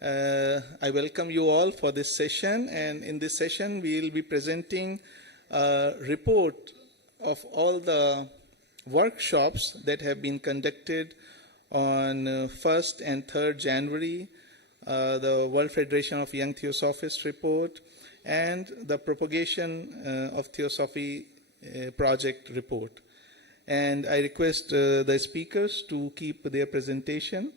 I welcome you all for this session, and in this session we will be presenting a report of all the workshops that have been conducted on 1st and 3rd January, the World Federation of Young Theosophists report, and the Propagation of Theosophy Project report. And I request the speakers to keep their presentation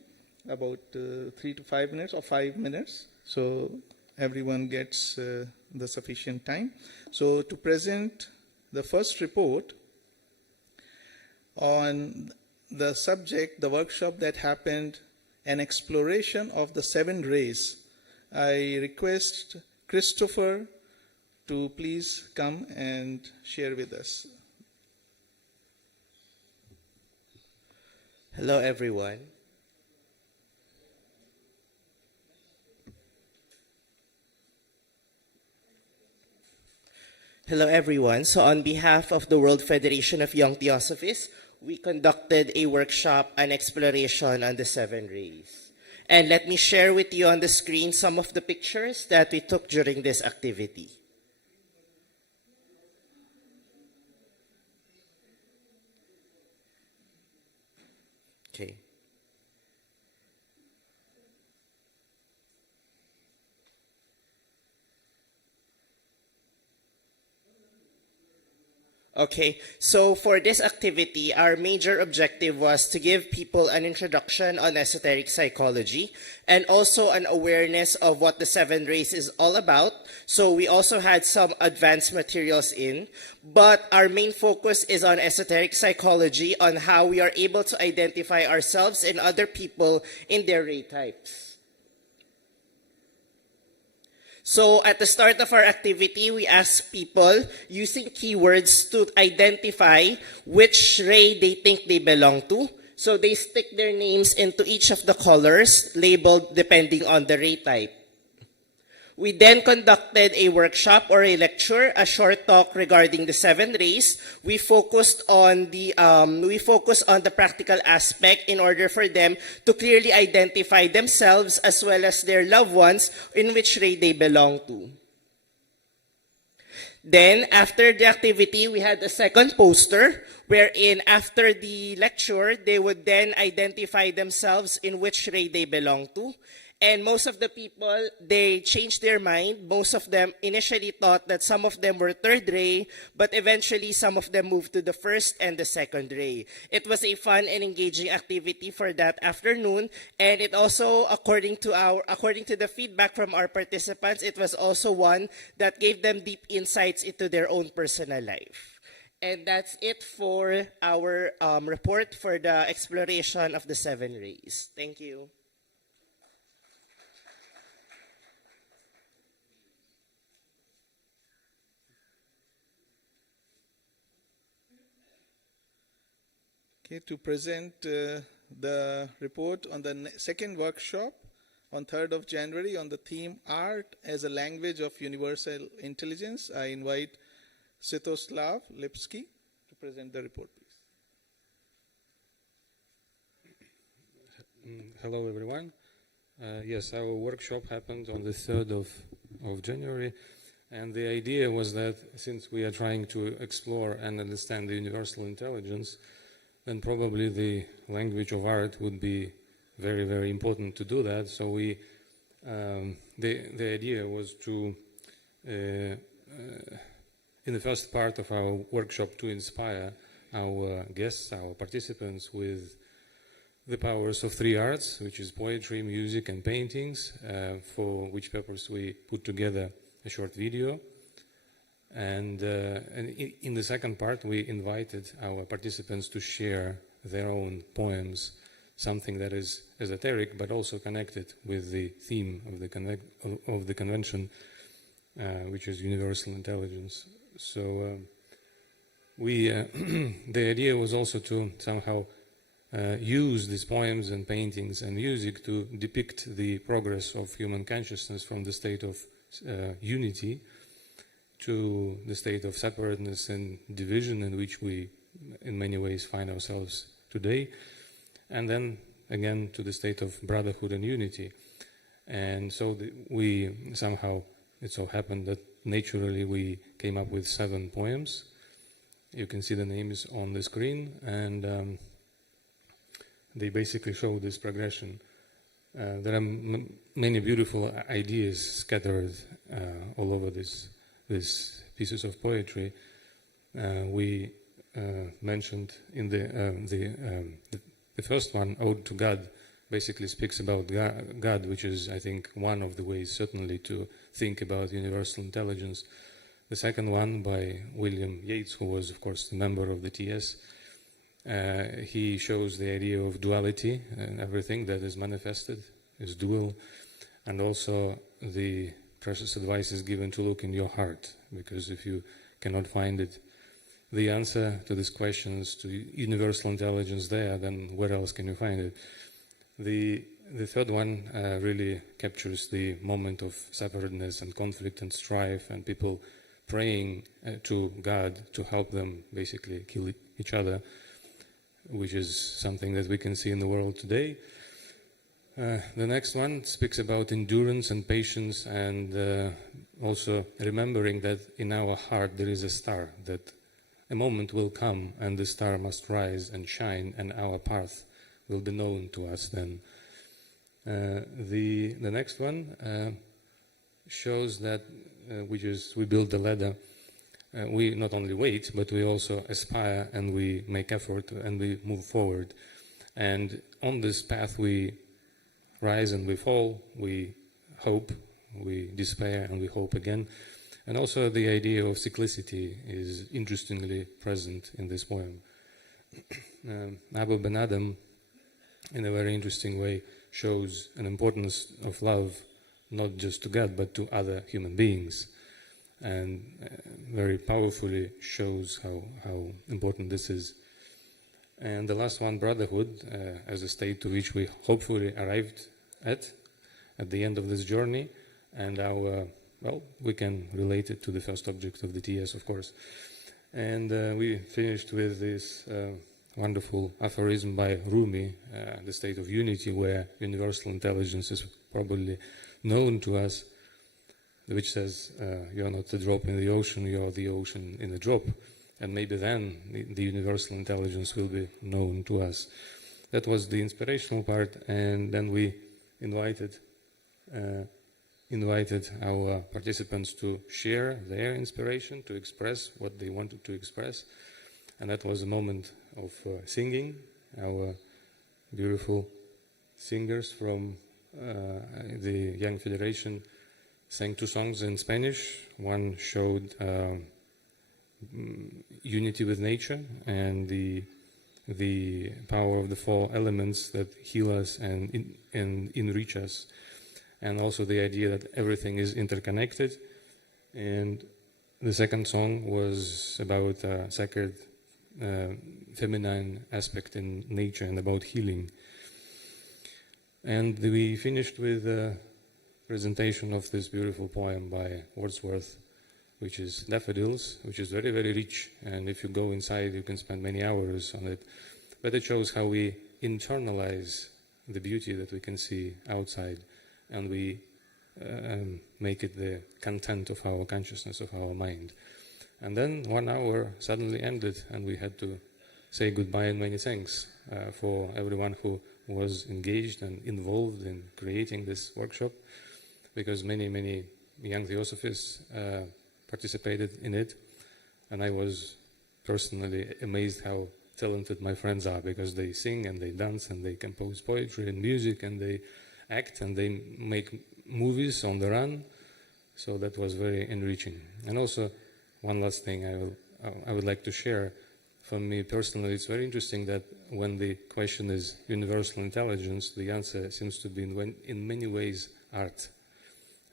about 3 to 5 minutes or 5 minutes, so everyone gets the sufficient time. So to present the first report on the subject, the workshop that happened, an exploration of the 7 rays, I request Christopher to please come and share with us. Hello, everyone. Hello, everyone. So on behalf of the World Federation of Young Theosophists, we conducted a workshop, an exploration on the 7 rays. And let me share with you on the screen some of the pictures that we took during this activity. Okay. Okay, so for this activity, our major objective was to give people an introduction on esoteric psychology and also an awareness of what the 7 rays is all about. So we also had some advanced materials in, but our main focus is on esoteric psychology, on how we are able to identify ourselves and other people in their ray types. So at the start of our activity, we asked people using keywords to identify which ray they think they belong to. So they stick their names into each of the colors labeled depending on the ray type. We then conducted a workshop or a lecture, a short talk regarding the 7 rays. We focused on the practical aspect in order for them to clearly identify themselves as well as their loved ones in which ray they belong to. Then, after the activity, we had a second poster wherein after the lecture, they would then identify themselves in which ray they belong to. And most of the people, they changed their mind. Most of them initially thought that some of them were 3rd ray, but eventually some of them moved to the 1st and the 2nd ray. It was a fun and engaging activity for that afternoon, and it also, according to the feedback from our participants, it was also one that gave them deep insights into their own personal life. And that's it for our report for the exploration of the 7 rays. Thank you. To present the report on the second workshop on 3rd of January on the theme Art as a Language of Universal Intelligence, I invite Sviatoslav Lipsky to present the report, please. Hello, everyone. Yes, our workshop happened on the 3rd of January, and the idea was that since we are trying to explore and understand the universal intelligence, then probably the language of art would be very, very important to do that. So the idea was to, in the first part of our workshop, to inspire our guests, our participants, with the powers of 3 arts, which is poetry, music, and paintings, for which purpose we put together a short video. And in the second part, we invited our participants to share their own poems, something that is esoteric but also connected with the theme of the convention, which is universal intelligence. So the idea was also to somehow use these poems and paintings and music to depict the progress of human consciousness from the state of unity to the state of separateness and division in which we in many ways find ourselves today, and then again to the state of brotherhood and unity. And so we somehow, it so happened that naturally we came up with 7 poems. You can see the names on the screen, and they basically show this progression. There are many beautiful ideas scattered all over these pieces of poetry. We mentioned in the first one, Ode to God, basically speaks about God, which is, I think, one of the ways certainly to think about universal intelligence. The second one by William Yeats, who was, of course, a member of the TS, he shows the idea of duality, and everything that is manifested is dual, and also the precious advice is given to look in your heart, because if you cannot find it, the answer to these questions, to universal intelligence there, then where else can you find it? The third one really captures the moment of separateness and conflict and strife, and people praying to God to help them basically kill each other, which is something that we can see in the world today. The next one speaks about endurance and patience, and also remembering that in our heart there is a star, that a moment will come and the star must rise and shine, and our path will be known to us then. The next one shows that we build the ladder. We not only wait, but we also aspire, and we make effort, and we move forward. And on this path we rise and we fall, we hope, we despair, and we hope again. And also the idea of cyclicity is interestingly present in this poem. Abu Ben Adam, in a very interesting way, shows an importance of love, not just to God, but to other human beings, and very powerfully shows how important this is. And the last one, brotherhood, as a state to which we hopefully arrived at the end of this journey, and our, well, we can relate it to the first object of the TS, of course. And we finished with this wonderful aphorism by Rumi, the state of unity, where universal intelligence is probably known to us, which says, you're not a drop in the ocean, you're the ocean in a drop. And maybe then the universal intelligence will be known to us. That was the inspirational part, and then we invited our participants to share their inspiration, to express what they wanted to express. And that was a moment of singing. Our beautiful singers from the Young Federation sang 2 songs in Spanish. One showed unity with nature and the power of the 4 elements that heal us and enrich us, and also the idea that everything is interconnected. And the second song was about sacred feminine aspect in nature and about healing. And we finished with a presentation of this beautiful poem by Wordsworth, which is Daffodils, which is very, very rich. And if you go inside, you can spend many hours on it. But it shows how we internalize the beauty that we can see outside, and we make it the content of our consciousness, of our mind. And then 1 hour suddenly ended, and we had to say goodbye and many thanks for everyone who was engaged and involved in creating this workshop, because many, many young Theosophists participated in it. And I was personally amazed how talented my friends are, because they sing and they dance and they compose poetry and music and they act and they make movies on the run. So that was very enriching. And also, one last thing I would like to share. For me personally, it's very interesting that when the question is universal intelligence, the answer seems to be in many ways art.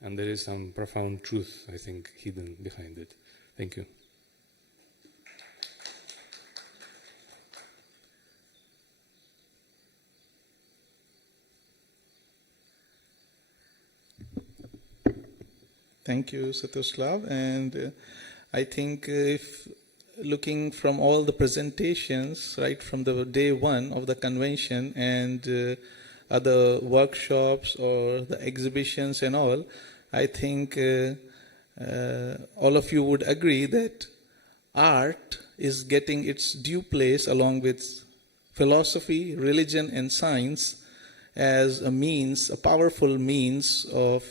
And there is some profound truth, I think, hidden behind it. Thank you. Thank you, Satoslav. And I think if looking from all the presentations, right from the day 1 of the convention, and other workshops or the exhibitions and all, I think all of you would agree that art is getting its due place along with philosophy, religion, and science as a means, a powerful means of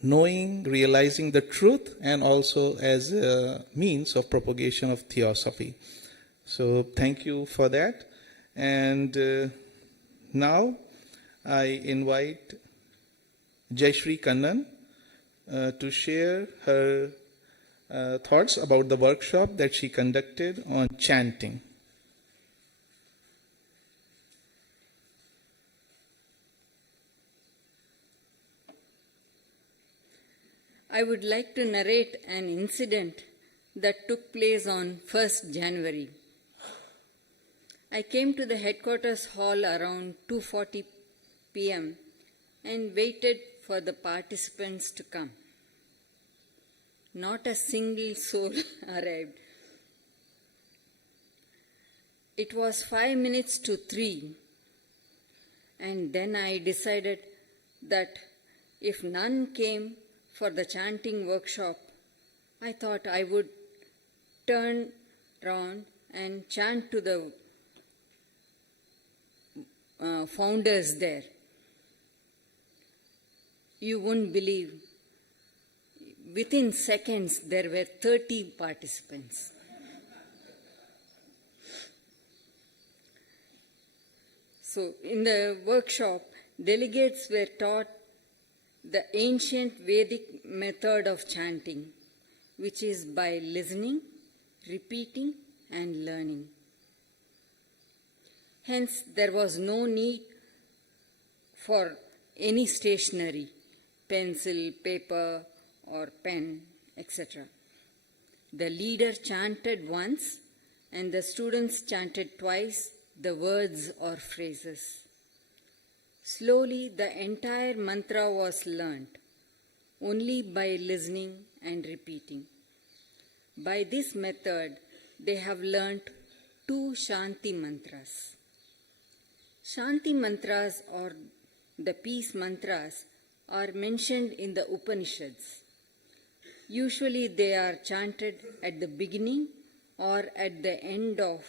knowing, realizing the truth, and also as a means of propagation of theosophy. So thank you for that. And now I invite Jayashree Kannan to share her thoughts about the workshop that she conducted on chanting. I would like to narrate an incident that took place on 1st January. I came to the headquarters hall around 2:40 p.m. and waited for the participants to come. Not a single soul arrived. It was 5 minutes to 3, and then I decided that if none came for the chanting workshop, I thought I would turn round and chant to the founders there. You wouldn't believe, within seconds there were 30 participants. So in the workshop, delegates were taught the ancient Vedic method of chanting, which is by listening, repeating, and learning. Hence, there was no need for any stationery, pencil, paper, or pen, etc. The leader chanted once, and the students chanted twice the words or phrases. Slowly, the entire mantra was learnt, only by listening and repeating. By this method, they have learnt 2 Shanti mantras. Shanti mantras, or the peace mantras, are mentioned in the Upanishads. Usually they are chanted at the beginning or at the end of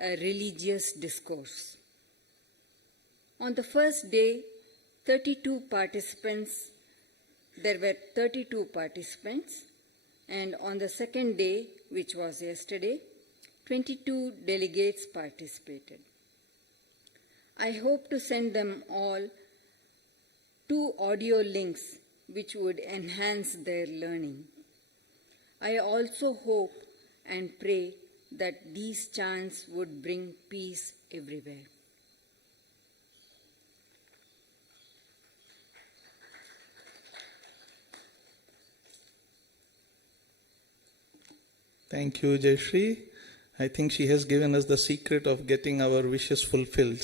a religious discourse. On the first day, there were 32 participants, and on the second day, which was yesterday, 22 delegates participated. I hope to send them all 2 audio links which would enhance their learning. I also hope and pray that these chants would bring peace everywhere. Thank you, Jayashree. I think she has given us the secret of getting our wishes fulfilled.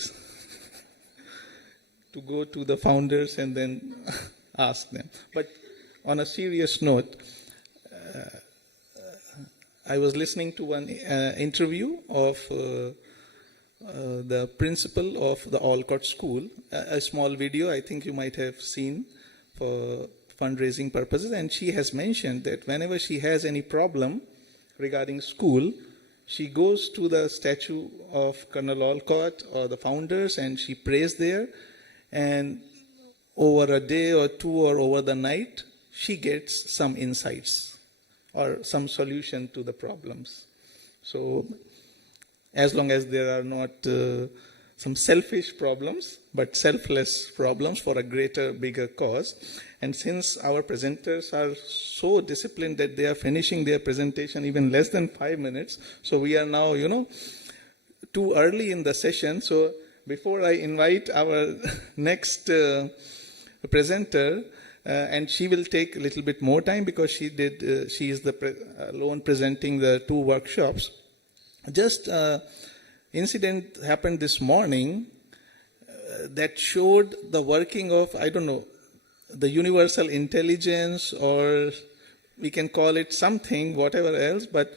To go to the founders and then ask them. But on a serious note, I was listening to one interview of the principal of the Alcott School, a small video I think you might have seen for fundraising purposes, and she has mentioned that whenever she has any problem regarding school, she goes to the statue of Colonel Alcott or the founders and she prays there, and over a day or 2 or over the night, she gets some insights or some solution to the problems. So as long as there are not some selfish problems, but selfless problems for a greater, bigger cause. And since our presenters are so disciplined that they are finishing their presentation even less than 5 minutes, so we are now, too early in the session. So before I invite our next presenter, and she will take a little bit more time because she is the alone presenting the 2 workshops. Just incident happened this morning that showed the working of, I don't know, the universal intelligence, or we can call it something, whatever else, but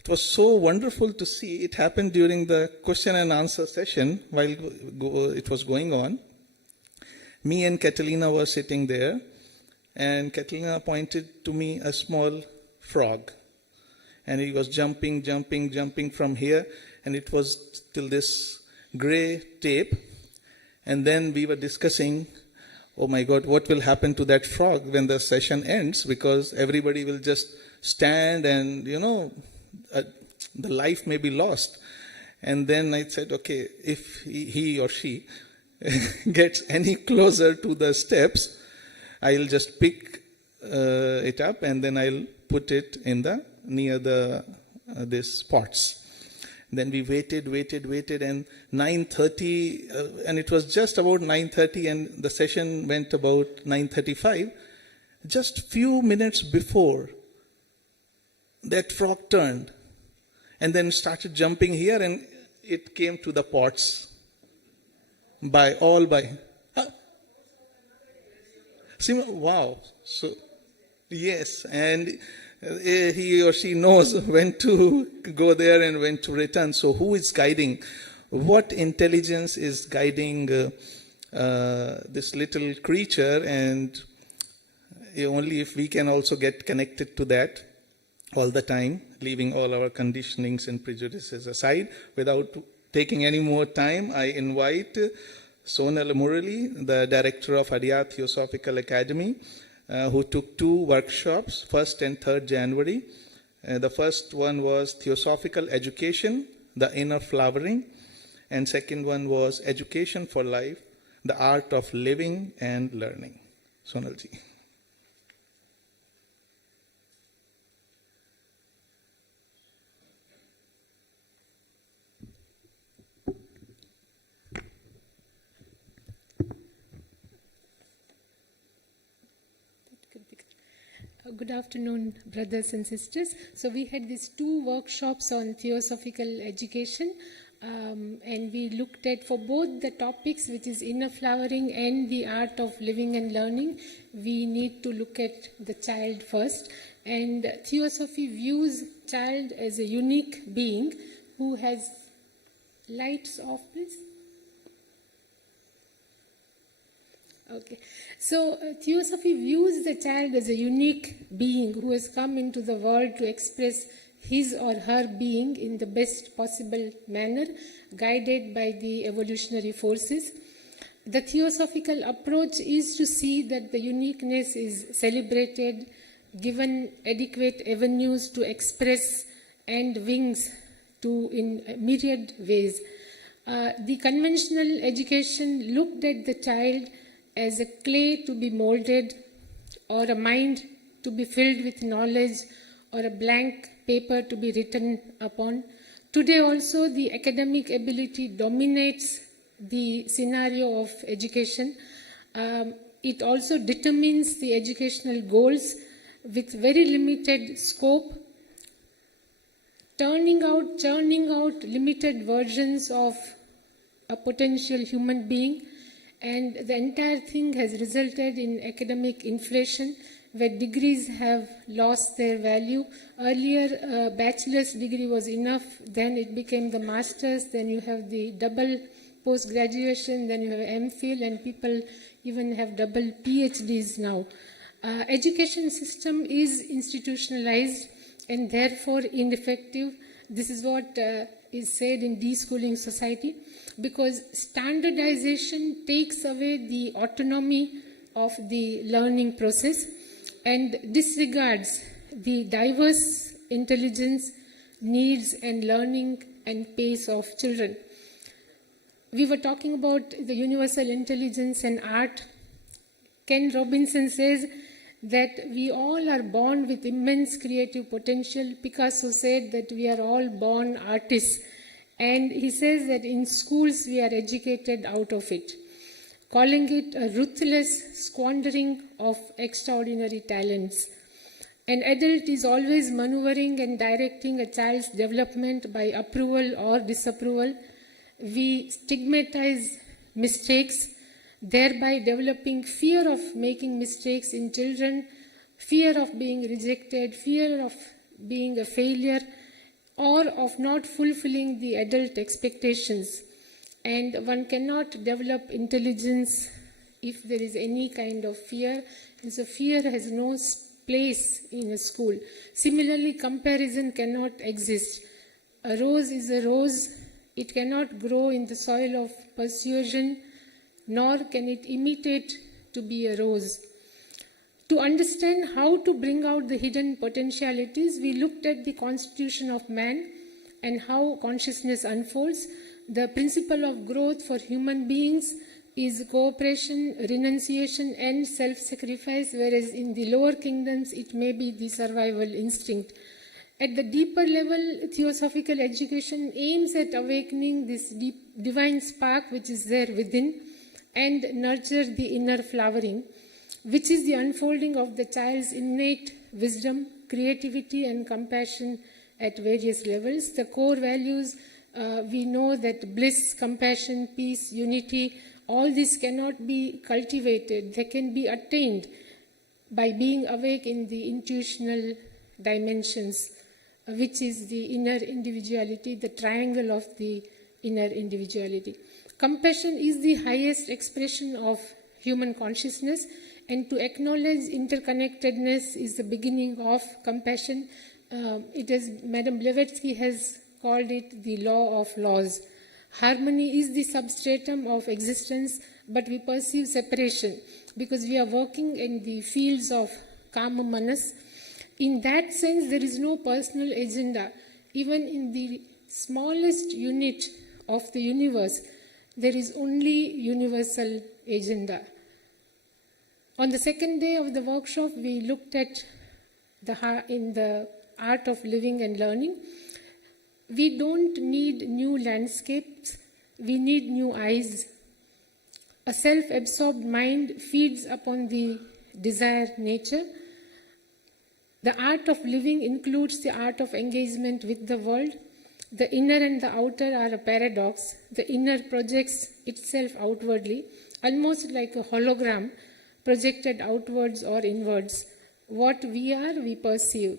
It was so wonderful to see. It happened during the question and answer session while it was going on. Me and Catalina were sitting there, and Catalina pointed to me a small frog. And he was jumping from here, and it was till this gray tape. And then we were discussing, oh my God, what will happen to that frog when the session ends? Because everybody will just stand and, the life may be lost. And then I said, okay, if he or she gets any closer to the steps, I'll just pick it up and then I'll put it in near these pots. Then we waited, and 9:30, and it was just about 9:30, and the session went about 9:35. Just few minutes before, that frog turned, and then started jumping here, and it came to the pots. Wow. So, yes, and he or she knows when to go there and when to return. So who is guiding? What intelligence is guiding this little creature? And only if we can also get connected to that all the time, leaving all our conditionings and prejudices aside. Without taking any more time, I invite Sonal Murali, the director of Adya Theosophical Academy, who took 2 workshops, 1st and 3rd January. The first one was Theosophical Education, the Inner Flowering, and second one was Education for Life, the Art of Living and Learning. Sonalji. Good afternoon, brothers and sisters. So we had these 2 workshops on theosophical education, and we looked at, for both the topics, which is inner flowering and the art of living and learning, we need to look at the child first. And Theosophy views child as a unique being who has lights off, please. Okay, so Theosophy views the child as a unique being who has come into the world to express his or her being in the best possible manner, guided by the evolutionary forces. The theosophical approach is to see that the uniqueness is celebrated, given adequate avenues to express, and wings to in myriad ways. The conventional education looked at the child as a clay to be molded, or a mind to be filled with knowledge, or a blank paper to be written upon. Today also the academic ability dominates the scenario of education. It also determines the educational goals with very limited scope, churning out limited versions of a potential human being. And the entire thing has resulted in academic inflation, where degrees have lost their value. Earlier, a bachelor's degree was enough, then it became the master's, then you have the double post-graduation, then you have MPhil, and people even have double PhDs now. Education system is institutionalized and therefore ineffective. This is what is said in deschooling society, because standardization takes away the autonomy of the learning process and disregards the diverse intelligence, needs, and learning and pace of children. We were talking about the universal intelligence and art. Ken Robinson says that we all are born with immense creative potential. Picasso said that we are all born artists. And he says that in schools we are educated out of it, calling it a ruthless squandering of extraordinary talents. An adult is always maneuvering and directing a child's development by approval or disapproval. We stigmatize mistakes, thereby developing fear of making mistakes in children, fear of being rejected, fear of being a failure. or of not fulfilling the adult expectations. And one cannot develop intelligence if there is any kind of fear, and so fear has no place in a school. Similarly, comparison cannot exist. A rose is a rose. It cannot grow in the soil of persuasion, nor can it imitate to be a rose. To understand how to bring out the hidden potentialities, we looked at the constitution of man and how consciousness unfolds. The principle of growth for human beings is cooperation, renunciation, and self-sacrifice, whereas in the lower kingdoms it may be the survival instinct. At the deeper level, theosophical education aims at awakening this deep divine spark which is there within and nurture the inner flowering, which is the unfolding of the child's innate wisdom, creativity, and compassion at various levels. The core values, we know that bliss, compassion, peace, unity, all this cannot be cultivated. They can be attained by being awake in the intuitional dimensions, which is the inner individuality, the triangle of the inner individuality. Compassion is the highest expression of human consciousness, and to acknowledge interconnectedness is the beginning of compassion. Madame Blavatsky has called it the law of laws. Harmony is the substratum of existence, but we perceive separation because we are working in the fields of Kama Manas. In that sense, there is no personal agenda. Even in the smallest unit of the universe, there is only universal agenda. On the second day of the workshop, we looked at in the art of living and learning. We don't need new landscapes, we need new eyes. A self-absorbed mind feeds upon the desired nature. The art of living includes the art of engagement with the world. The inner and the outer are a paradox. The inner projects itself outwardly, almost like a hologram projected outwards or inwards. What we are, we perceive.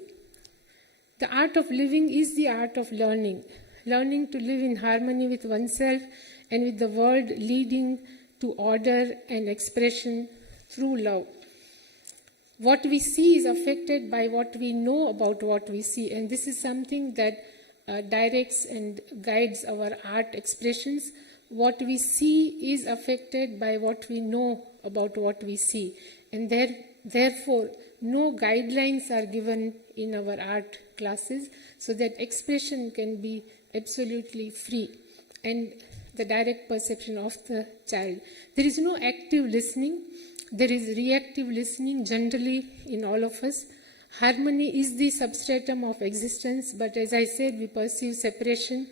The art of living is the art of learning. Learning to live in harmony with oneself and with the world, leading to order and expression through love. What we see is affected by what we know about what we see, and this is something that directs and guides our art expressions. What we see is affected by what we know about what we see, and therefore no guidelines are given in our art classes so that expression can be absolutely free and the direct perception of the child. There is no active listening. There is reactive listening generally in all of us. Harmony is the substratum of existence, but as I said, we perceive separation.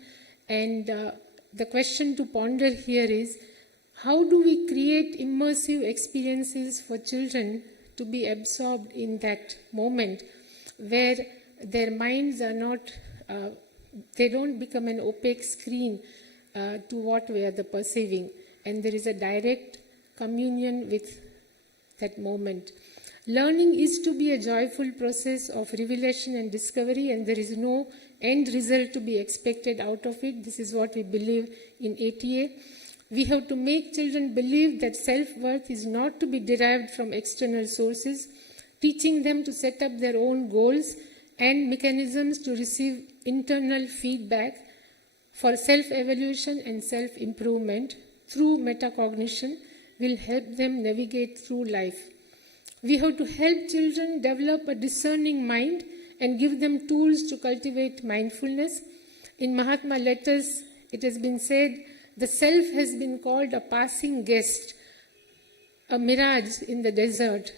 And the question to ponder here is, how do we create immersive experiences for children to be absorbed in that moment where their minds are not, they don't become an opaque screen to what we are the perceiving, and there is a direct communion with that moment. Learning is to be a joyful process of revelation and discovery, and there is no end result to be expected out of it. This is what we believe in ATA. We have to make children believe that self-worth is not to be derived from external sources, teaching them to set up their own goals and mechanisms to receive internal feedback for self-evaluation and self-improvement through metacognition will help them navigate through life. We have to help children develop a discerning mind and give them tools to cultivate mindfulness. In Mahatma letters, it has been said, the self has been called a passing guest, a mirage in the desert.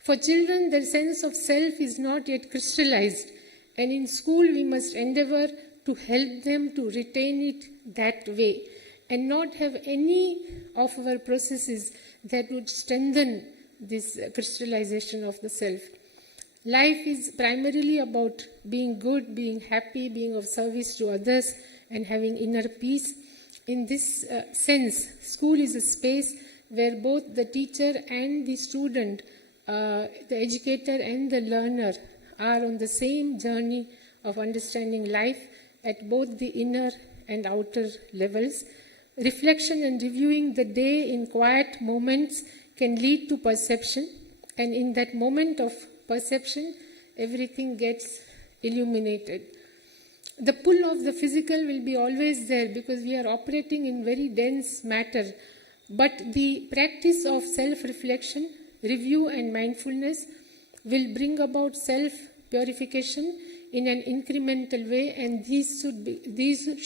For children, their sense of self is not yet crystallized, and in school we must endeavor to help them to retain it that way and not have any of our processes that would strengthen this crystallization of the self. Life is primarily about being good, being happy, being of service to others, and having inner peace. In this sense, school is a space where both the teacher and the student, the educator and the learner are on the same journey of understanding life at both the inner and outer levels. Reflection and reviewing the day in quiet moments can lead to perception, and in that moment of perception, everything gets illuminated. The pull of the physical will be always there because we are operating in very dense matter, but the practice of self-reflection, review and mindfulness will bring about self-purification in an incremental way, and these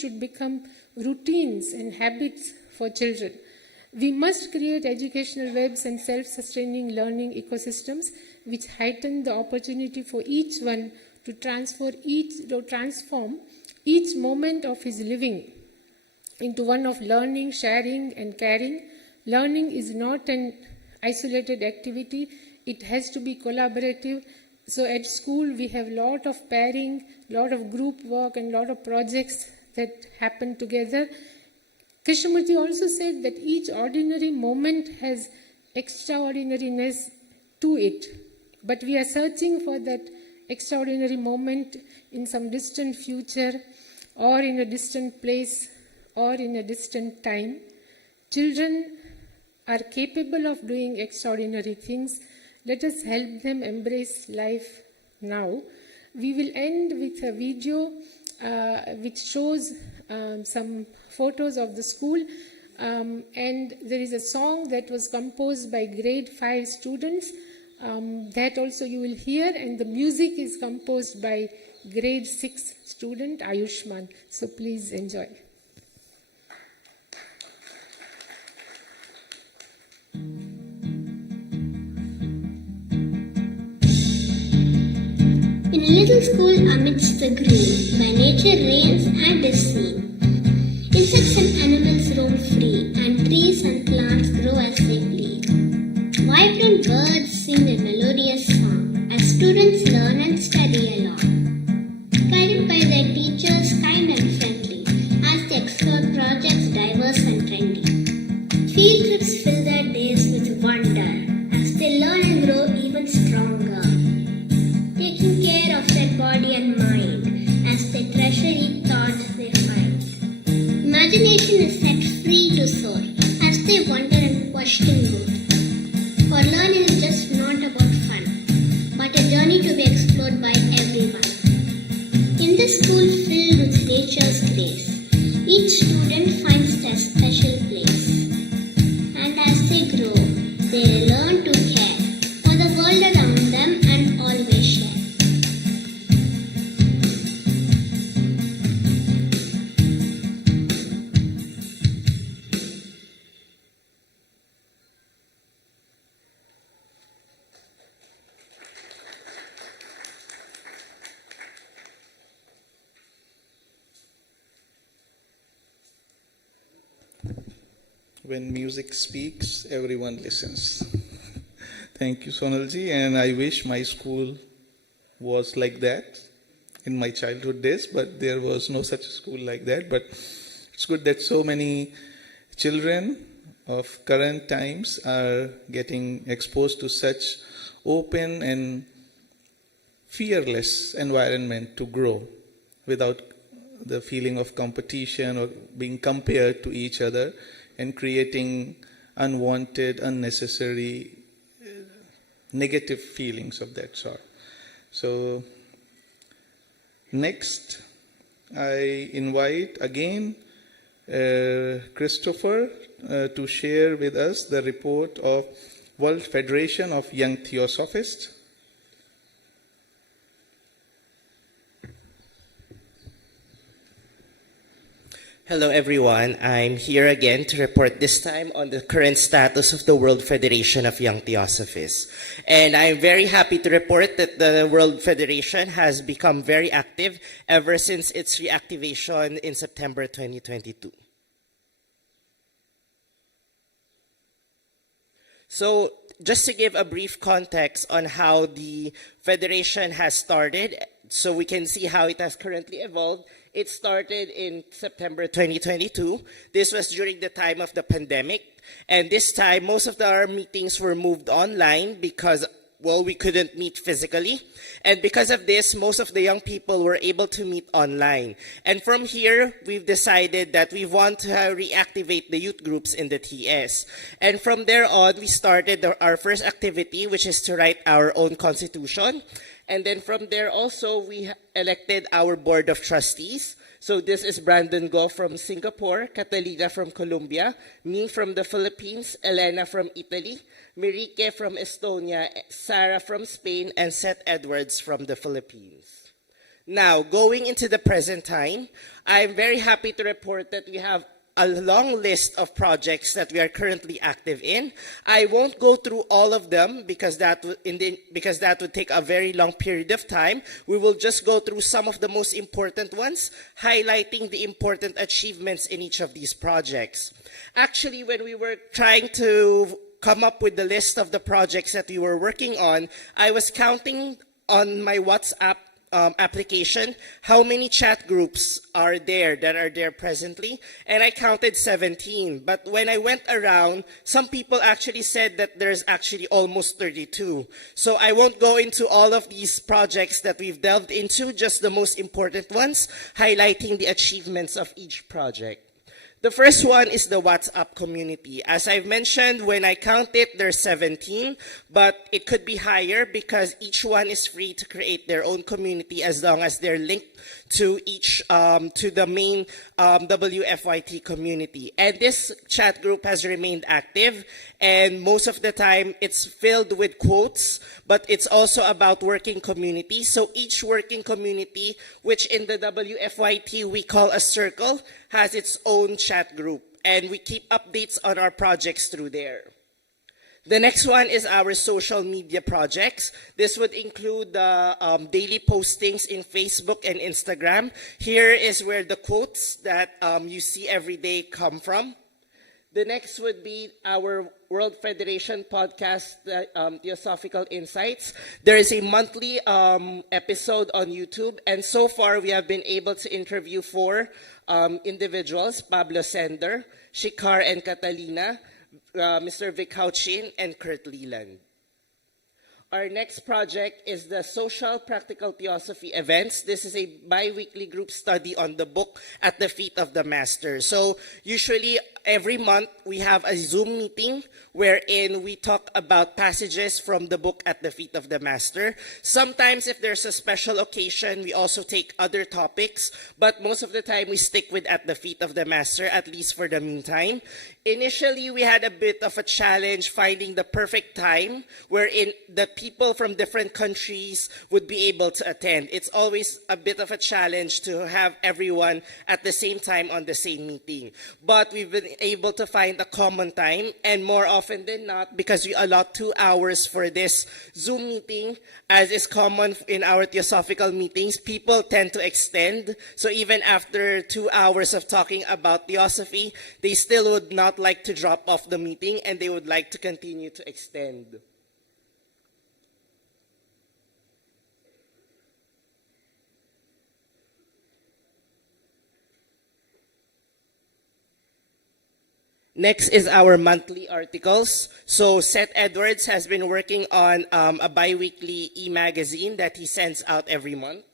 should become routines and habits for children. We must create educational webs and self-sustaining learning ecosystems which heighten the opportunity for each one to transform each moment of his living into one of learning, sharing and caring. Learning is not an isolated activity, it has to be collaborative. So at school we have a lot of pairing, lot of group work and lot of projects that happen together. Krishnamurti also said that each ordinary moment has extraordinariness to it, but we are searching for that extraordinary moment in some distant future or in a distant place or in a distant time. Children are capable of doing extraordinary things. Let us help them embrace life now. We will end with a video which shows some photos of the school, and there is a song that was composed by grade 5 students that also you will hear, and the music is composed by grade 6 student Ayushman. So please enjoy. In a little school amidst the green, where nature reigns and is seen, insects and animals roam free, and trees and plants grow as they please. Vibrant birds sing a melodious song, as students learn and study along. Guided by their teachers, kind and friendly, as they explore projects diverse and trendy. Field trips fill their days with wonder, as they learn and grow even stronger. Taking care of their body and mind, as they treasure each thought they find. Imagination is set free to soar, as they wonder and question good. For learning is just not about fun, but a journey to be explored by everyone. In this school filled with nature's grace, each student finds their special place. And as they grow, they learn to care for the world around them and always share. When music speaks, everyone listens. Thank you, Sonalji, and I wish my school was like that in my childhood days, but there was no such school like that. But it's good that so many children of current times are getting exposed to such open and fearless environment to grow without the feeling of competition or being compared to each other and creating unwanted, unnecessary, negative feelings of that sort. So next, I invite again Christopher to share with us the report of World Federation of Young Theosophists. Hello everyone, I'm here again to report this time on the current status of the World Federation of Young Theosophists. And I'm very happy to report that the World Federation has become very active ever since its reactivation in September 2022. So just to give a brief context on how the Federation has started, so we can see how it has currently evolved. It started in September 2022. This was during the time of the pandemic. And this time, most of our meetings were moved online because well, we couldn't meet physically. And because of this, most of the young people were able to meet online. And from here, we've decided that we want to reactivate the youth groups in the TS. And from there on, we started our first activity, which is to write our own constitution. And then from there also, we elected our board of trustees. So this is Brandon Go from Singapore, Catalina from Colombia, me from the Philippines, Elena from Italy, Mirike from Estonia, Sarah from Spain, and Seth Edwards from the Philippines. Now, going into the present time, I'm very happy to report that we have a long list of projects that we are currently active in. I won't go through all of them because that would take a very long period of time. We will just go through some of the most important ones, highlighting the important achievements in each of these projects. Actually, when we were trying to come up with the list of the projects that we were working on, I was counting on my WhatsApp application how many chat groups are there presently, and I counted 17. But when I went around, some people actually said that there's actually almost 32. So I won't go into all of these projects that we've delved into, just the most important ones, highlighting the achievements of each project. The first one is the WhatsApp community. As I've mentioned, when I count it, there's 17, but it could be higher because each one is free to create their own community as long as they're linked to to the main WFYT community. And this chat group has remained active, and most of the time it's filled with quotes, but it's also about working community. So each working community, which in the WFYT we call a circle, has its own chat group, and we keep updates on our projects through there. The next one is our social media projects. This would include the daily postings in Facebook and Instagram. Here is where the quotes that you see every day come from. The next would be our World Federation podcast, Theosophical Insights. There is a monthly episode on YouTube, and so far we have been able to interview 4 individuals: Pablo Sender, Shikar and Catalina, Mr. Vic Hauchin, and Kurt Leland. Our next project is the Social Practical Theosophy events. This is a bi-weekly group study on the book At the Feet of the Master. So usually every month we have a Zoom meeting wherein we talk about passages from the book At the Feet of the Master. Sometimes if there's a special occasion, we also take other topics, but most of the time we stick with At the Feet of the Master, at least for the meantime. Initially, we had a bit of a challenge finding the perfect time wherein the people from different countries would be able to attend. It's always a bit of a challenge to have everyone at the same time on the same meeting. But we've been able to find a common time, and more often than not, because we allot 2 hours for this Zoom meeting, as is common in our theosophical meetings, people tend to extend. So even after 2 hours of talking about theosophy, they still would not like to drop off the meeting, and they would like to continue to extend. Next is our monthly articles. So Seth Edwards has been working on a bi-weekly e-magazine that he sends out every month.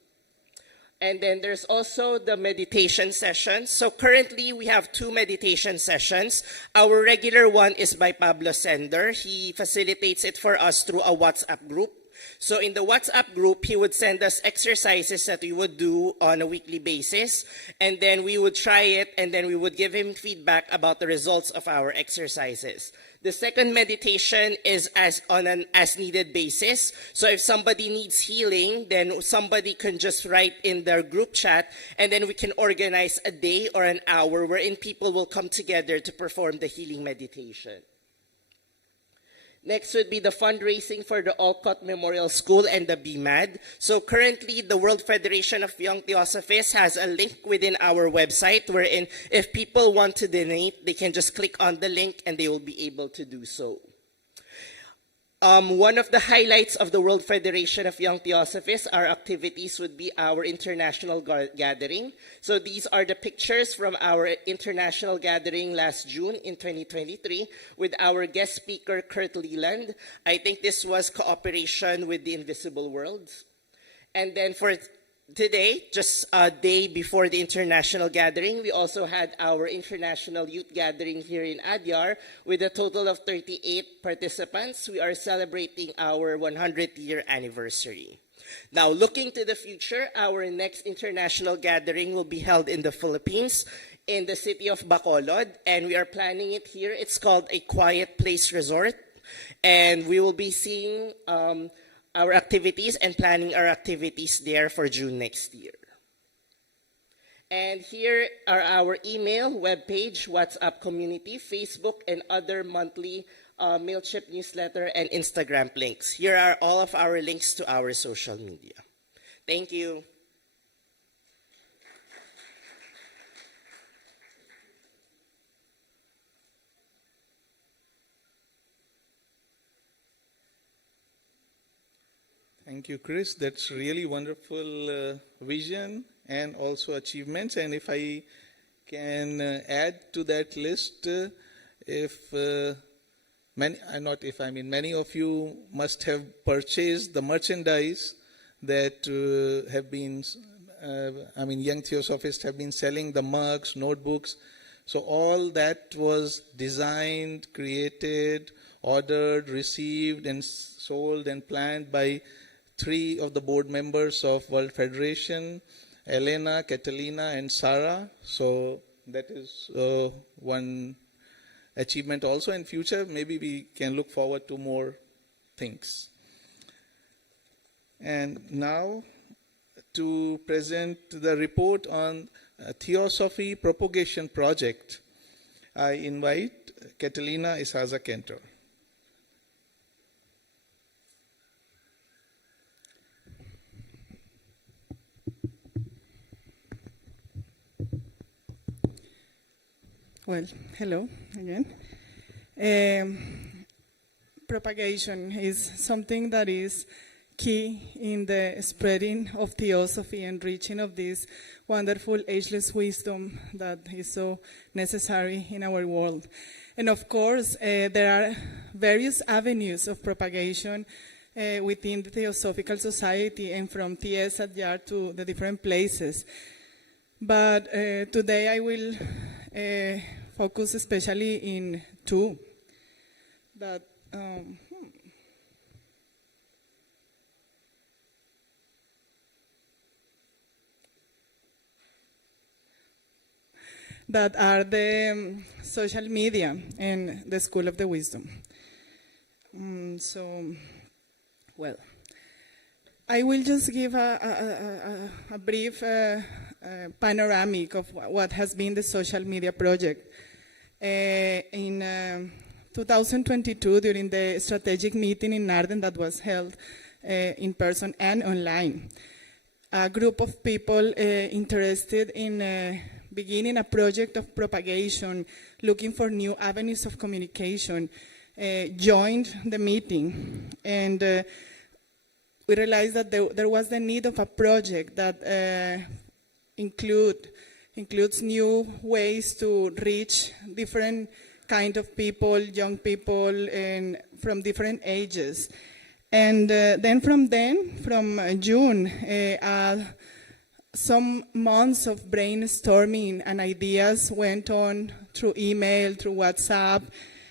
And then there's also the meditation sessions. So currently we have 2 meditation sessions. Our regular one is by Pablo Sender. He facilitates it for us through a WhatsApp group. So in the WhatsApp group, he would send us exercises that we would do on a weekly basis, and then we would try it, and then we would give him feedback about the results of our exercises. The second meditation is on an as-needed basis. So if somebody needs healing, then somebody can just write in their group chat, and then we can organize a day or an hour wherein people will come together to perform the healing meditation. Next would be the fundraising for the Olcott Memorial School and the BMAD. So currently, the World Federation of Young Theosophists has a link within our website wherein if people want to donate, they can just click on the link and they will be able to do so. One of the highlights of the World Federation of Young Theosophists, our activities would be our international gathering. So these are the pictures from our international gathering last June in 2023 with our guest speaker, Kurt Leland. I think this was cooperation with the Invisible World. And then for today, just a day before the international gathering, we also had our international youth gathering here in Adyar with a total of 38 participants. We are celebrating our 100th year anniversary. Now, looking to the future, our next international gathering will be held in the Philippines in the city of Bacolod, and we are planning it here. It's called a Quiet Place Resort, and we will be seeing our activities and planning our activities there for June next year. And here are our email, webpage, WhatsApp community, Facebook, and other monthly MailChimp newsletter and Instagram links. Here are all of our links to our social media. Thank you. Thank you, Chris. That's really wonderful vision and also achievements. And if I can add to that list, many of you must have purchased the merchandise that have been, Young Theosophists have been selling the mugs, notebooks. So all that was designed, created, ordered, received, and sold and planned by 3 of the board members of World Federation, Elena, Catalina, and Sarah. So that is one achievement also. In future, maybe we can look forward to more things. And now to present the report on Theosophy Propagation Project, I invite Catalina Isaza-Kentor. Well, hello again. Propagation is something that is key in the spreading of theosophy and reaching of this wonderful ageless wisdom that is so necessary in our world. And of course, there are various avenues of propagation within the Theosophical Society and from TS Adyar to the different places. But today I will focus especially in 2 that that are the social media and the School of the Wisdom. I will just give a brief panoramic of what has been the social media project. In 2022, during the strategic meeting in Narden that was held in person and online, a group of people interested in beginning a project of propagation, looking for new avenues of communication, joined the meeting. And we realized that there was the need of a project that includes new ways to reach different kind of people, young people, and from different ages. And from June, some months of brainstorming and ideas went on through email, through WhatsApp,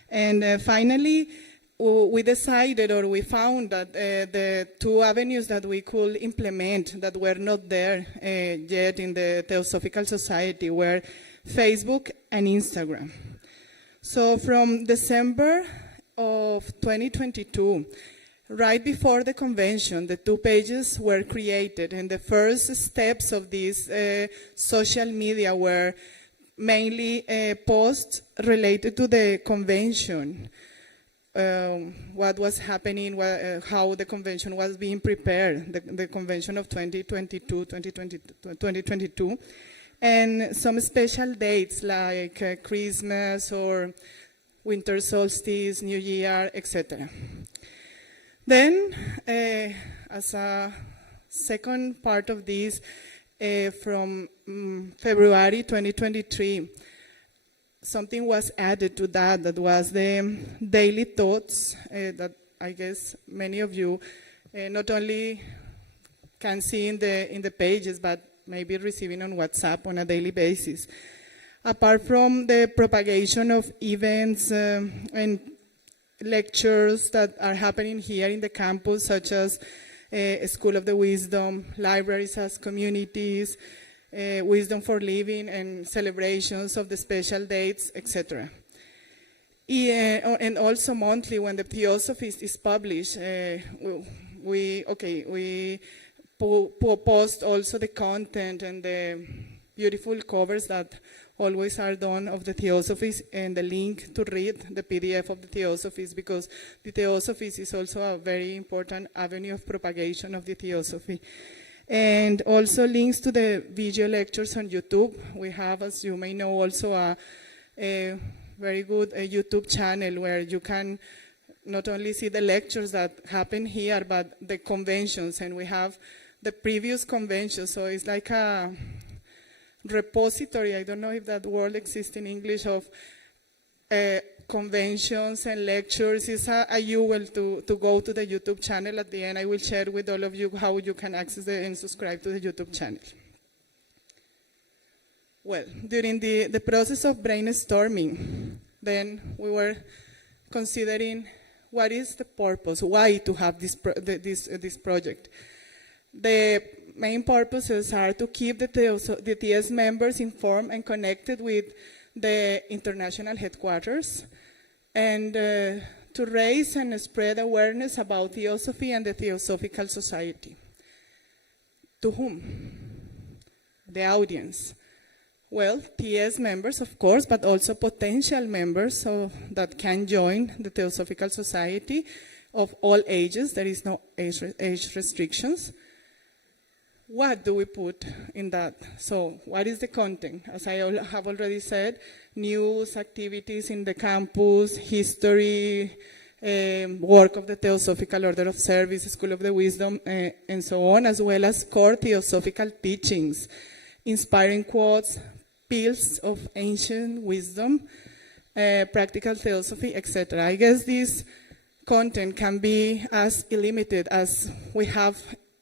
and finally we decided, or we found that the 2 avenues that we could implement that were not there yet in the Theosophical Society were Facebook and Instagram. So from December of 2022, right before the convention, the 2 pages were created, and the first steps of this social media were mainly posts related to the convention, what was happening, how the convention was being prepared, the convention of 2022, and some special dates like Christmas or winter solstice, New Year, etc. Then, as a second part of this, from February 2023, something was added to that. That was the daily thoughts that I guess many of you not only can see in the pages, but maybe receiving on WhatsApp on a daily basis. Apart from the propagation of events and lectures that are happening here in the campus, such as School of the Wisdom, libraries as communities, Wisdom for Living, and celebrations of the special dates, etc. And also monthly, when the Theosophists is published, we post also the content and the beautiful covers that always are done of the Theosophists, and the link to read the PDF of the Theosophists, because the Theosophists is also a very important avenue of propagation of the Theosophy. And also links to the video lectures on YouTube. We have, as you may know, also a very good YouTube channel where you can not only see the lectures that happen here, but the conventions, and we have the previous conventions, so it's like a repository, I don't know if that word exists in English, of conventions and lectures. It's a URL to go to the YouTube channel. At the end, I will share with all of you how you can access and subscribe to the YouTube channel. Well, during the process of brainstorming, then we were considering what is the purpose, why to have this project. The main purposes are to keep the TS members informed and connected with the international headquarters, and to raise and spread awareness about Theosophy and the Theosophical Society. To whom? The audience. Well, TS members, of course, but also potential members that can join the Theosophical Society of all ages. There is no age restrictions. What do we put in that? So what is the content? As I have already said, news, activities in the campus, history, work of the Theosophical Order of Service, School of the Wisdom, and so on, as well as core theosophical teachings, inspiring quotes, pills of ancient wisdom, practical theosophy, etc. I guess this content can be as illimited as we have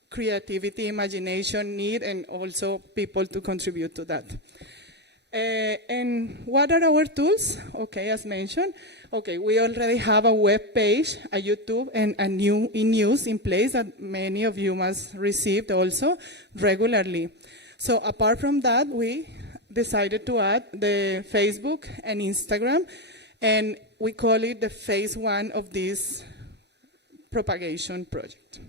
creativity, imagination, need, and also people to contribute to that. And what are our tools? Okay, as mentioned, okay, we already have a web page, a YouTube, and a new news in place that many of you must receive also regularly. So apart from that, we decided to add the Facebook and Instagram, and we call it the phase 1 of this propagation project.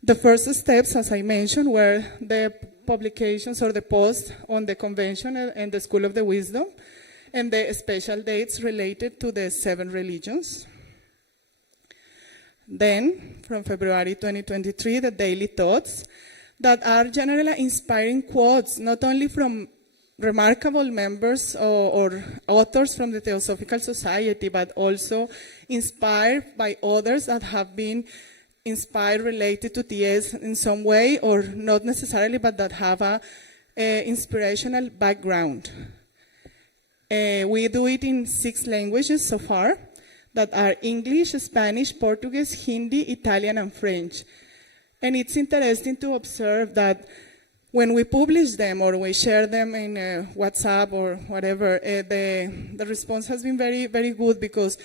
The first steps, as I mentioned, were the publications or the posts on the convention and the School of the Wisdom, and the special dates related to the 7 religions. Then, from February 2023, the daily thoughts that are generally inspiring quotes, not only from remarkable members or authors from the Theosophical Society, but also inspired by others that have been inspired related to TS in some way, or not necessarily, but that have a inspirational background. We do it in 6 languages so far, that are English, Spanish, Portuguese, Hindi, Italian, and French. And it's interesting to observe that when we publish them or we share them in WhatsApp or whatever, the response has been very, very good, because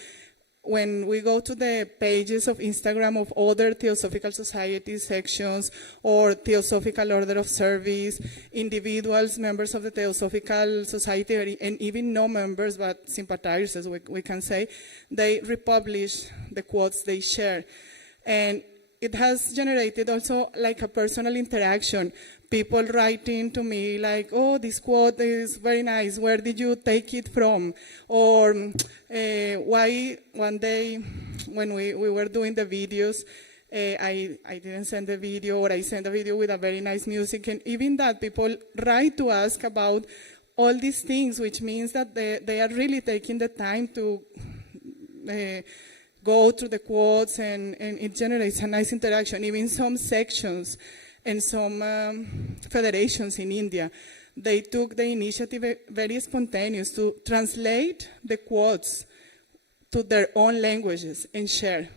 when we go to the pages of Instagram of other Theosophical Society sections or Theosophical Order of Service, individuals, members of the Theosophical Society, and even no members but sympathizers, we can say, they republish the quotes they share. And it has generated also like a personal interaction. People writing to me like, oh, this quote is very nice, where did you take it from? Or why one day when we were doing the videos, I didn't send the video, or I sent a video with a very nice music. And even that, people write to ask about all these things, which means that they are really taking the time to go through the quotes, and it generates a nice interaction. Even some sections and some federations in India, they took the initiative, very spontaneous, to translate the quotes to their own languages and share.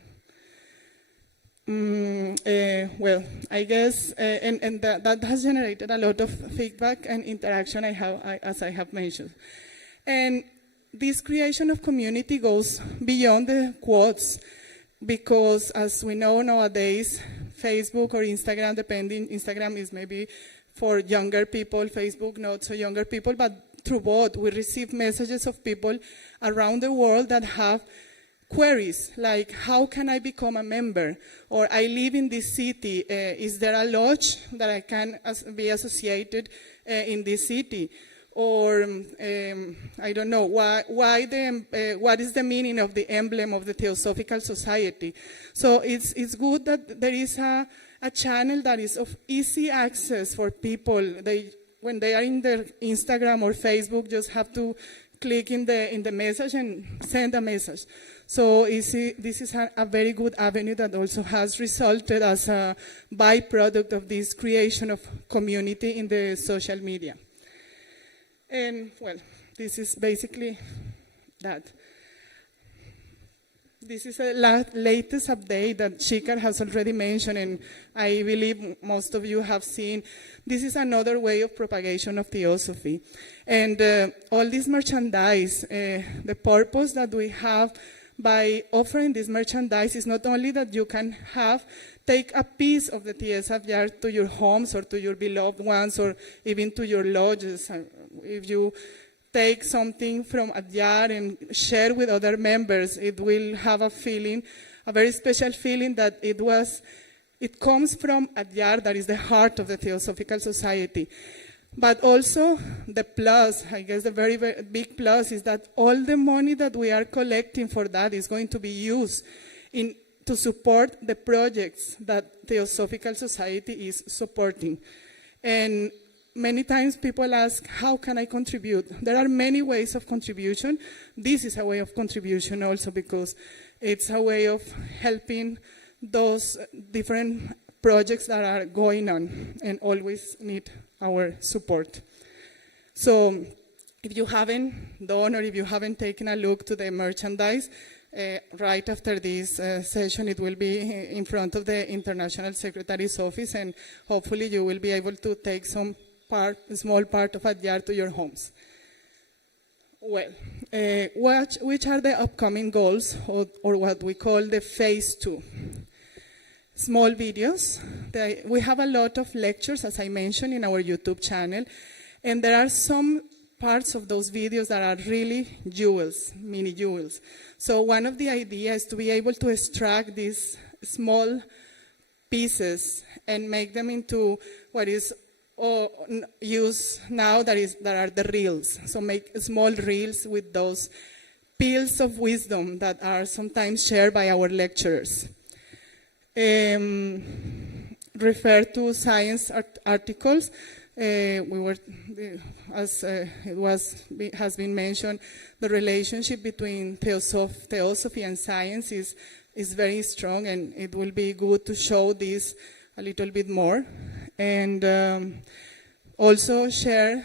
Well, I guess, and that has generated a lot of feedback and interaction, as I have mentioned. And this creation of community goes beyond the quotes, because as we know nowadays, Facebook or Instagram, depending, Instagram is maybe for younger people, Facebook not so younger people, but through both, we receive messages of people around the world that have queries like, how can I become a member? Or I live in this city, is there a lodge that I can be associated in this city? Or I don't know, what is the meaning of the emblem of the Theosophical Society? So it's good that there is a channel that is of easy access for people. When they are in their Instagram or Facebook, just have to click in the message and send a message. So this is a very good avenue that also has resulted as a byproduct of this creation of community in the social media. And, well, this is basically that. This is a latest update that Shikar has already mentioned, and I believe most of you have seen. This is another way of propagation of Theosophy. And all this merchandise, the purpose that we have by offering this merchandise is not only that you can take a piece of the TSFR to your homes or to your beloved ones or even to your lodges. If you take something from Adyar and share with other members, it will have a feeling, a very special feeling that it comes from Adyar, that is the heart of the Theosophical Society. But also the plus, I guess the very, very big plus is that all the money that we are collecting for that is going to be used to support the projects that Theosophical Society is supporting. And many times people ask, how can I contribute? There are many ways of contribution. This is a way of contribution also, because it's a way of helping those different projects that are going on and always need our support. So if you haven't done or if you haven't taken a look to the merchandise, right after this session, it will be in front of the International Secretary's office, and hopefully you will be able to take some small part of Adyar to your homes. Well, which are the upcoming goals, or what we call the phase 2? Small videos. We have a lot of lectures, as I mentioned, in our YouTube channel, and there are some parts of those videos that are really jewels, mini jewels. So one of the ideas is to be able to extract these small pieces and make them into what is used now, that are the reels. So make small reels with those pills of wisdom that are sometimes shared by our lecturers. Refer to science articles. As has been mentioned, the relationship between theosophy and science is very strong, and it will be good to show this a little bit more. And also share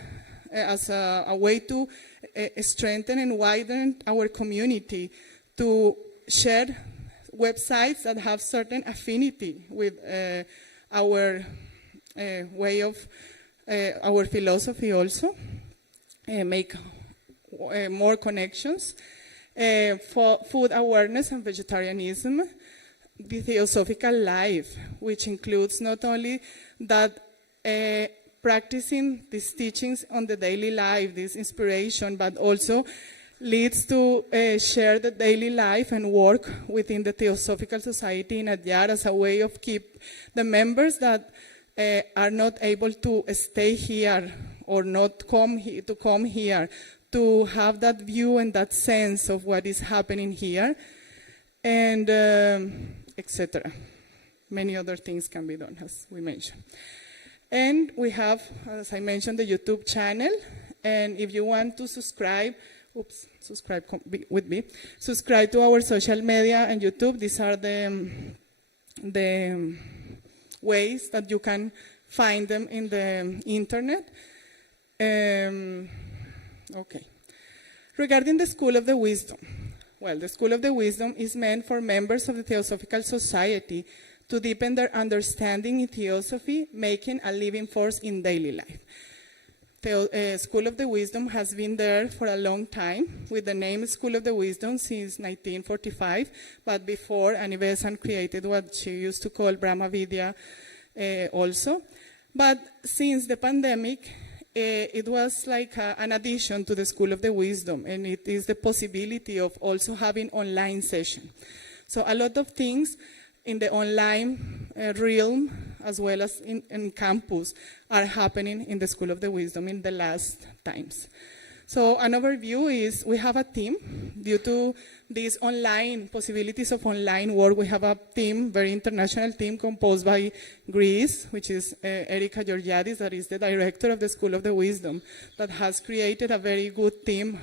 as a way to strengthen and widen our community, to share websites that have certain affinity with our way of our philosophy also, make more connections. For food awareness and vegetarianism, the Theosophical life, which includes not only that practicing these teachings on the daily life, this inspiration, but also leads to share the daily life and work within the Theosophical Society in Adyar as a way of keep the members that are not able to stay here or not come here, to have that view and that sense of what is happening here, and etc. Many other things can be done, as we mentioned. And we have, as I mentioned, the YouTube channel. And if you want to subscribe, subscribe with me. Subscribe to our social media and YouTube. These are the ways that you can find them in the internet. Okay. Regarding the School of the Wisdom. Well, the School of the Wisdom is meant for members of the Theosophical Society to deepen their understanding in theosophy, making a living force in daily life. The School of the Wisdom has been there for a long time with the name School of the Wisdom since 1945, but before Annie Besant created what she used to call Brahma Vidya also. But since the pandemic, it was like an addition to the School of the Wisdom, and it is the possibility of also having online session. So a lot of things in the online realm as well as in campus are happening in the School of the Wisdom in the last times. So an overview is we have a team. Due to these online possibilities of online work, we have a team, very international team composed by Greece, which is Erika Georgiadis, that is the director of the School of the Wisdom, that has created a very good team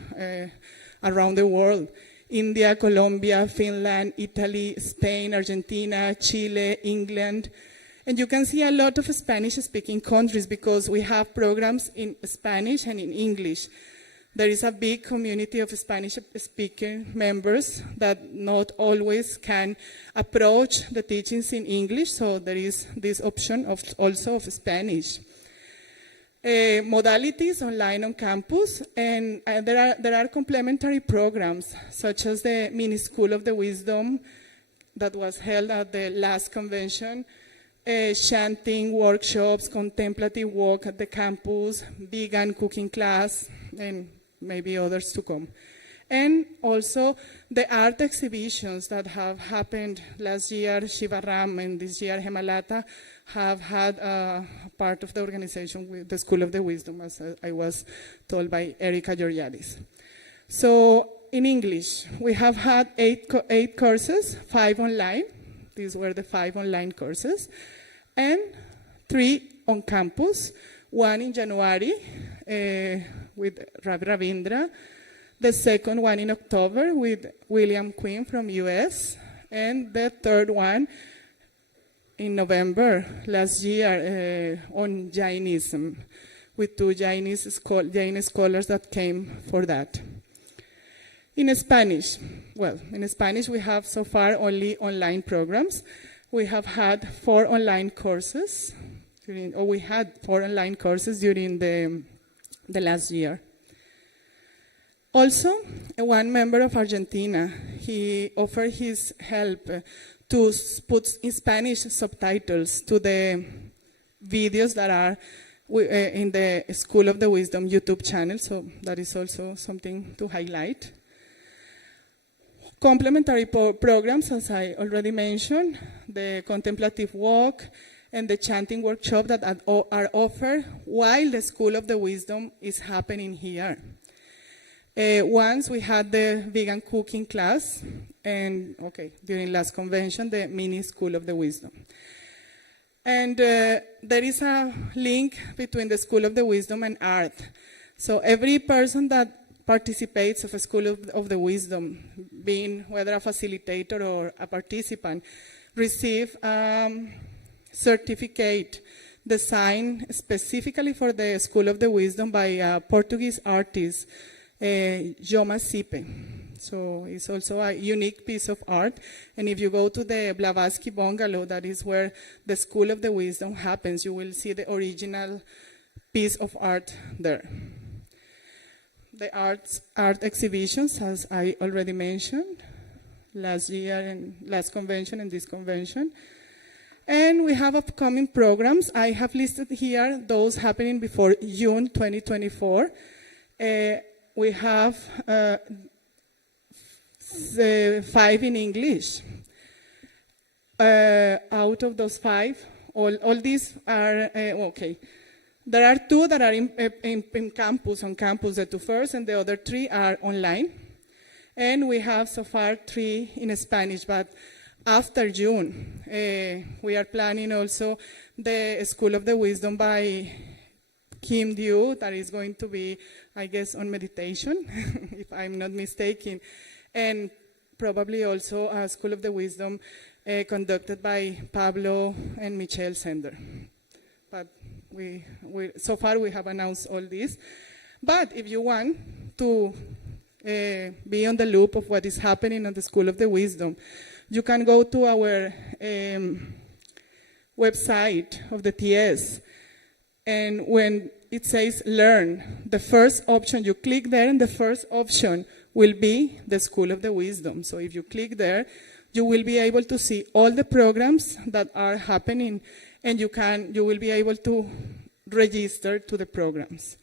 around the world. India, Colombia, Finland, Italy, Spain, Argentina, Chile, England. And you can see a lot of Spanish-speaking countries because we have programs in Spanish and in English. There is a big community of Spanish-speaking members that not always can approach the teachings in English, so there is this option of also of Spanish. Modalities online on campus, and there are complementary programs such as the mini School of the Wisdom that was held at the last convention, chanting workshops, contemplative walk at the campus, vegan cooking class, and maybe others to come. And also the art exhibitions that have happened last year, Shivaram, and this year Hemalata, have had part of the organization with the School of the Wisdom, as I was told by Erika Georgiadis. So in English, we have had eight courses, 5 online. These were the 5 online courses. And 3 on campus, 1 in January with Ravi Ravindra, the second one in October with William Quinn from US, and the third one in November last year on Jainism, with 2 Jain scholars that came for that. In Spanish, we have so far only online programs. We have had 4 online courses, we had 4 online courses during the last year. Also, one member of Argentina, he offered his help to put Spanish subtitles to the videos that are in the School of the Wisdom YouTube channel, so that is also something to highlight. Complementary programs, as I already mentioned, the contemplative walk and the chanting workshop that are offered while the School of the Wisdom is happening here. Once we had the vegan cooking class, and during last convention, the mini School of the Wisdom. And there is a link between the School of the Wisdom and art. So every person that participates of a School of the Wisdom, being whether a facilitator or a participant, receive certificate designed specifically for the School of the Wisdom by a Portuguese artist, Joma Sipe. So it's also a unique piece of art. And if you go to the Blavatsky bungalow, that is where the School of the Wisdom happens, you will see the original piece of art there. The art exhibitions, as I already mentioned, last year and last convention and this convention. And we have upcoming programs. I have listed here those happening before June 2024. We have 5 in English. Out of those 5, all these are, There are 2 that are in campus, on campus, the 2 first, and the other 3 are online. And we have so far 3 in Spanish, but after June, we are planning also the School of the Wisdom by Kim Dew that is going to be, I guess, on meditation, if I'm not mistaken, and probably also a School of the Wisdom conducted by Pablo and Michelle Sender. But so far we have announced all this. But if you want to be on the loop of what is happening on the School of the Wisdom, you can go to our website of the TS, and when it says Learn, the first option, you click there, and the first option will be the School of the Wisdom. So if you click there, you will be able to see all the programs that are happening, and you will be able to register to the programs.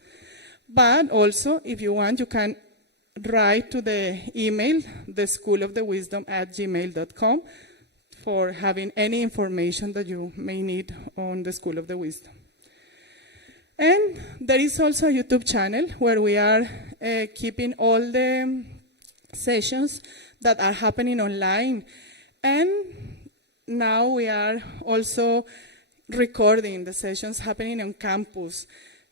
But also, if you want, you can write to the email, theschoolofthewisdom@gmail.com, for having any information that you may need on the School of the Wisdom. And there is also a YouTube channel where we are keeping all the sessions that are happening online. And now we are also recording the sessions happening on campus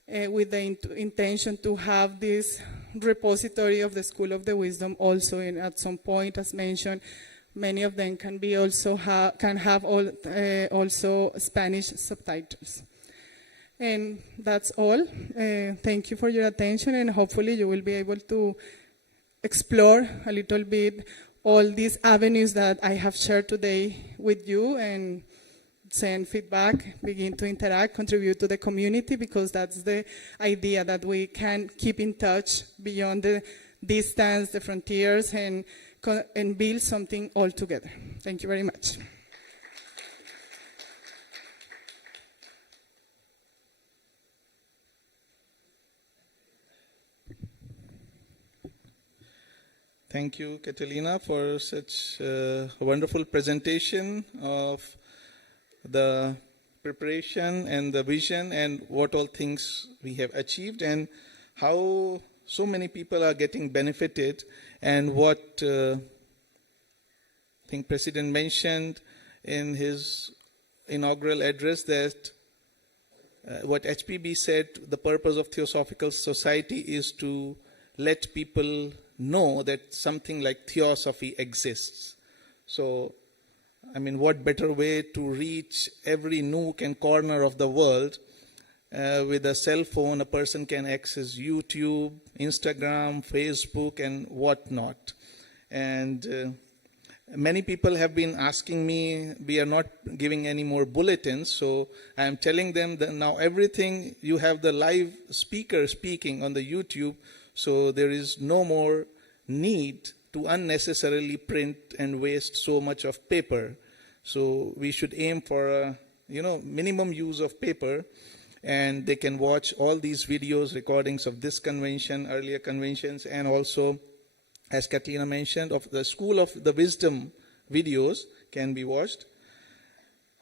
with the intention to have this repository of the School of the Wisdom also at some point, as mentioned. Many of them can be also can have also Spanish subtitles. And that's all. Thank you for your attention, and hopefully you will be able to explore a little bit all these avenues that I have shared today with you, and send feedback, begin to interact, contribute to the community, because that's the idea, that we can keep in touch beyond the distance, the frontiers, and build something all together. Thank you very much. Thank you, Catalina, for such a wonderful presentation of the preparation and the vision and what all things we have achieved and how so many people are getting benefited, and what I think President mentioned in his inaugural address, that what HPB said, the purpose of Theosophical Society is to let people know that something like Theosophy exists. So, I mean, what better way to reach every nook and corner of the world? With a cell phone, a person can access YouTube, Instagram, Facebook, and whatnot. And many people have been asking me, we are not giving any more bulletins, so I am telling them that now everything, you have the live speaker speaking on the YouTube, so there is no more need to unnecessarily print and waste so much of paper. So we should aim for a minimum use of paper, and they can watch all these videos, recordings of this convention, earlier conventions, and also, as Katrina mentioned, of the School of the Wisdom videos can be watched.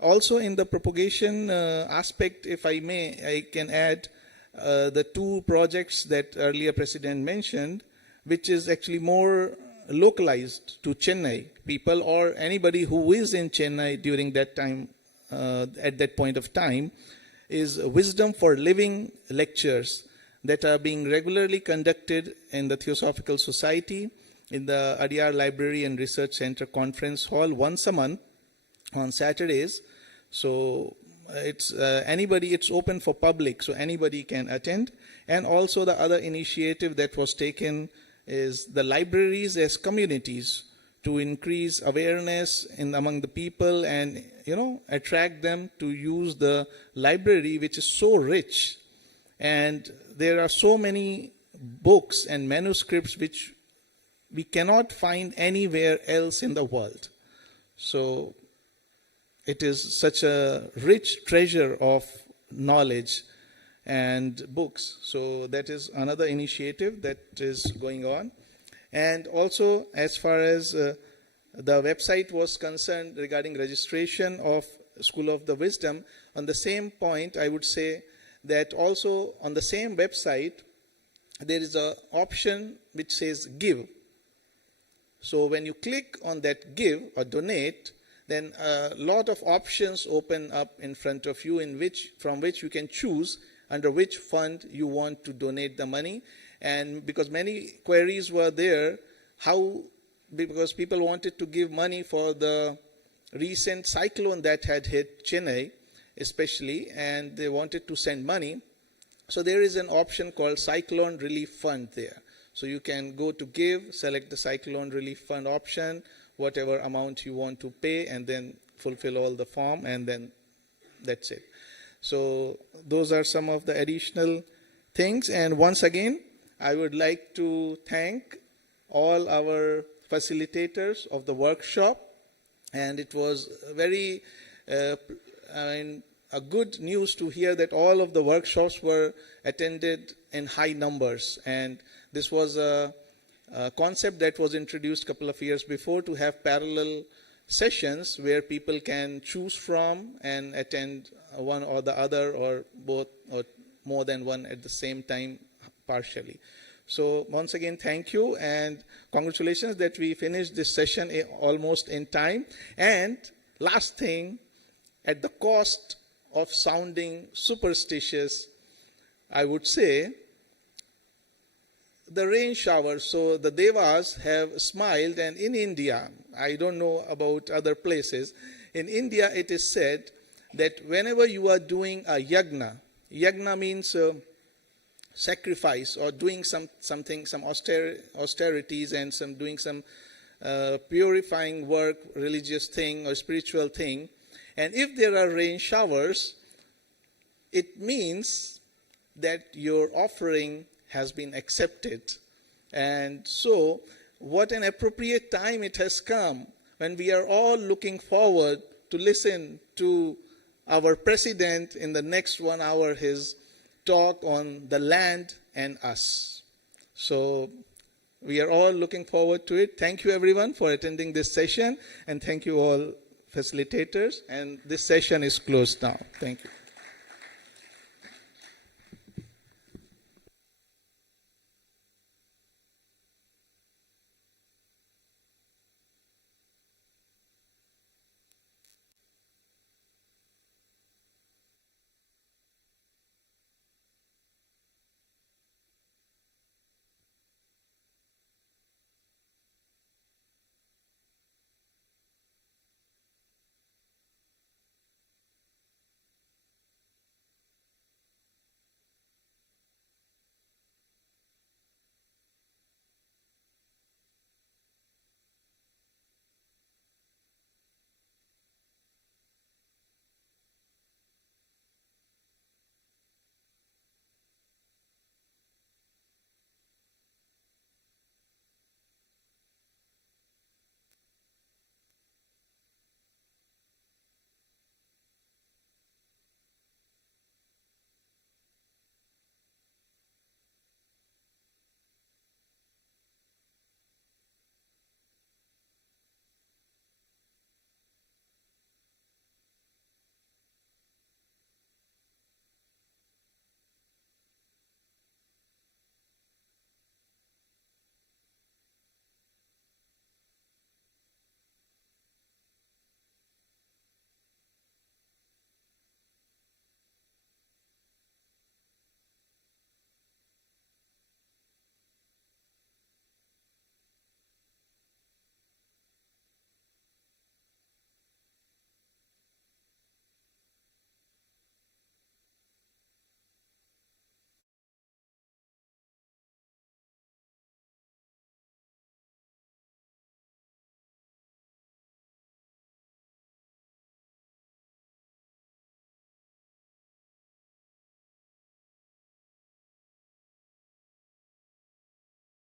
Also in the propagation aspect, if I may, I can add the two projects that earlier President mentioned, which is actually more localized to Chennai people or anybody who is in Chennai during that time, at that point of time, is Wisdom for Living lectures that are being regularly conducted in the Theosophical Society in the Adyar Library and Research Center Conference Hall once a month on Saturdays. So it's it's open for public, so anybody can attend. And also the other initiative that was taken is the libraries as communities, to increase awareness among the people and attract them to use the library, which is so rich, and there are so many books and manuscripts which we cannot find anywhere else in the world. So it is such a rich treasure of knowledge and books. So that is another initiative that is going on. And also, as far as the website was concerned regarding registration of School of the Wisdom, on the same point, I would say that also on the same website, there is an option which says Give. So when you click on that Give or Donate, then a lot of options open up in front of you from which you can choose under which fund you want to donate the money. And because many queries were there, because people wanted to give money for the recent cyclone that had hit Chennai, especially, and they wanted to send money. So there is an option called Cyclone Relief Fund there. So you can go to give, select the Cyclone Relief Fund option, whatever amount you want to pay, and then fulfill all the form, and then that's it. So those are some of the additional things. And once again, I would like to thank all our facilitators of the workshop. And it was very, a good news to hear that all of the workshops were attended in high numbers. And this was a concept that was introduced a couple of years before, to have parallel sessions where people can choose from and attend one or the other, or both, or more than one at the same time, partially. So once again, thank you, and congratulations that we finished this session almost in time. And last thing, at the cost of sounding superstitious, I would say, the rain showers. So the devas have smiled, and in India, I don't know about other places, in India it is said that whenever you are doing a yagna means sacrifice, or doing some austerities, and doing some purifying work, religious thing or spiritual thing, and if there are rain showers, it means that your offering has been accepted. And so what an appropriate time it has come, when we are all looking forward to listen to our president in the next 1 hour, his talk on the land and us. So we are all looking forward to it. Thank you everyone for attending this session, and thank you all facilitators, and this session is closed now. Thank you.